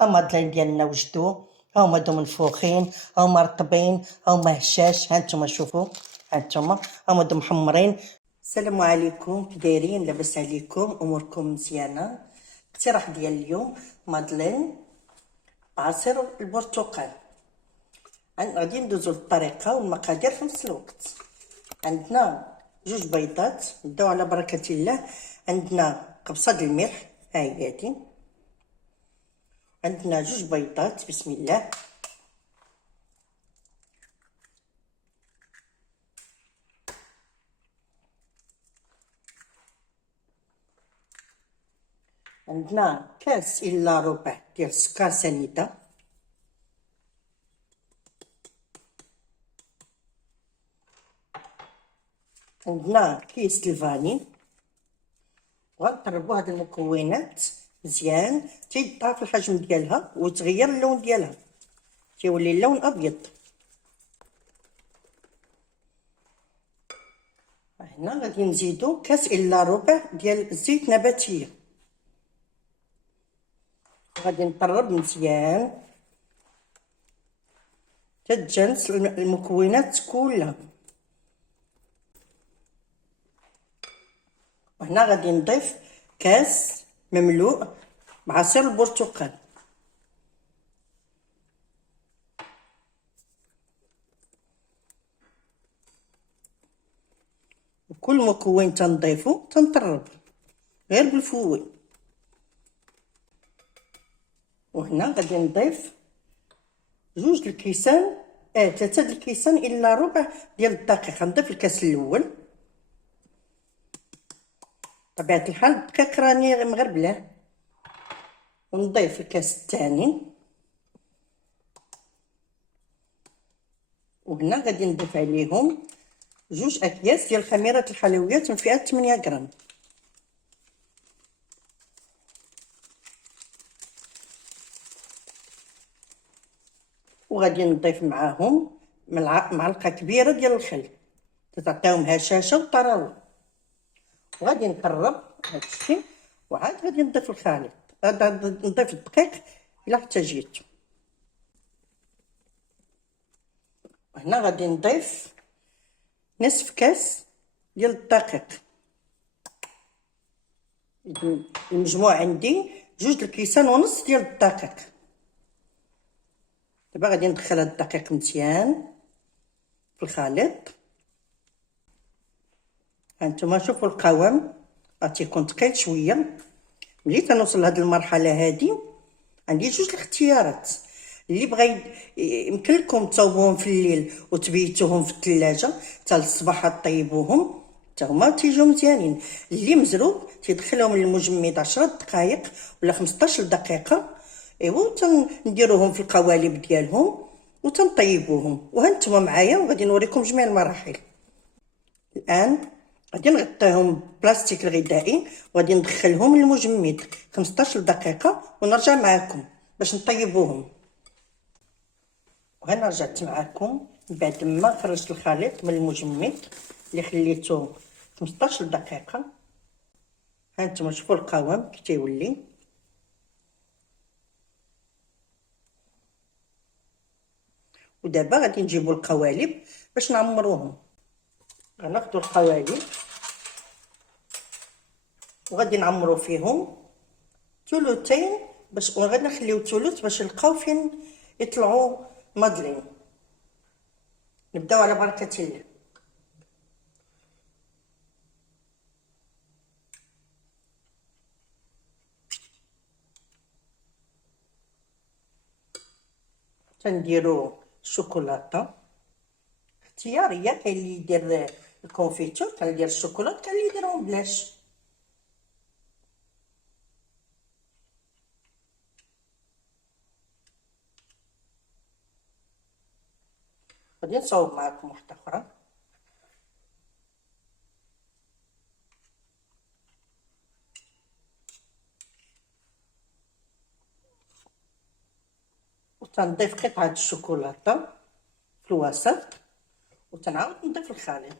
هما الدلاين ديالنا وجدو، هما هادو منفوخين، هما رطبين، هما هشاش. هانتوما شوفوا، هانتوما هما هادو محمرين. السلام عليكم، كي دايرين؟ لاباس عليكم؟ اموركم مزيانه؟ الاقتراح ديال اليوم مادلين بعصير البرتقال. غادي ندوزو للطريقه والمقادير في نفس الوقت. عندنا جوج بيضات، نبداو على بركه الله. عندنا قبصه د الملح، ها هي هادي. عندنا جوج بيضات، بسم الله. عندنا كاس الا ربع ديال السكر سنيده. عندنا كيس الفاني. غنقربوا هاد المكونات مزيان تيضاف في الحجم ديالها وتغير اللون ديالها، تيولي اللون ابيض. هنا غادي نزيدو كاس الا ربع ديال الزيت نباتيه. غادي نطرب مزيان تتجانس المكونات كلها. وهنا غادي نضيف كاس مملوء بعصير البرتقال. وكل مكون تنضيفو تنطرب غير بالفوي. وهنا غادي نضيف جوج الكيسان، 3 الكيسان الا ربع ديال الدقيق. غنضيف الكاس الاول، بطبيعه الحال الدقيق راني مغربلاه. ونضيف الكاس الثاني. وهنا غادي نضيف عليهم جوج اكياس ديال خميره الحلويات من فئه 8 غرام. وغادي نضيف معاهم معلقه كبيره ديال الخل تعطيهم هشاشه وطراوه. وغادي نقرب هادشي وعاد غادي نضيف الخليط. نضيف الدقيق الا احتاجيتو. هنا غادي نضيف نصف كاس ديال الدقيق. المجموع عندي جوج الكيسان ونص ديال الدقيق. دابا غادي ندخل هاد الدقيق مزيان في الخليط. هانتوما شوفوا القوام غتيكون ثقيل شويه. ملي تنوصل لهاد المرحله هادي عندي جوج الاختيارات. اللي بغى يمكن لكم تصاوبوهم في الليل وتبيتوهم في الثلاجه حتى للصباح طيبوهم، حتى هما تيجيو مزيانين. اللي مزروب تيدخلهم للمجمد 10 دقائق ولا 15 دقيقه، ايوا تنديروهم في القوالب ديالهم وتنطيبوهم. وهانتوما معايا وغادي نوريكم جميع المراحل. الان غادي نغطيهم بلاستيك الغذائي وغادي ندخلهم للمجمد 15 دقيقه ونرجع معكم باش نطيبوهم. وهنا رجعت معكم بعد ما خرجت الخليط من المجمد اللي خليته 15 دقيقه. هانتوما شوفوا القوام كي تيولي. ودابا غادي نجيبوا القوالب باش نعمروهم. غناخذوا القوالب وغادي نعمرو فيهم ثلثين باش وغادي نخليو ثلث باش نلقاو فين يطلعوا مادلين. نبداو على بركه الله. تنديرو الشوكولاته اختياريه، كاين اللي يدير الكونفيتور، كاين اللي يدير الشوكولاته، كاين اللي يديرهم بلاش. غادي نصاوب معكم واحده اخرى. وتنضيف قطعه الشوكولاته في الوسط وتنعاود نضيف الخليط.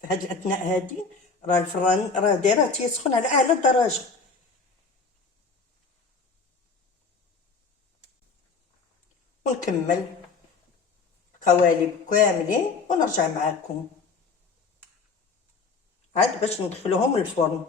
في هاد الاثناء هادي راه الفران راه دايره تيسخن على اعلى درجه ونكمل القوالب كاملين ونرجع معاكم عاد باش ندخلوهم للفرن.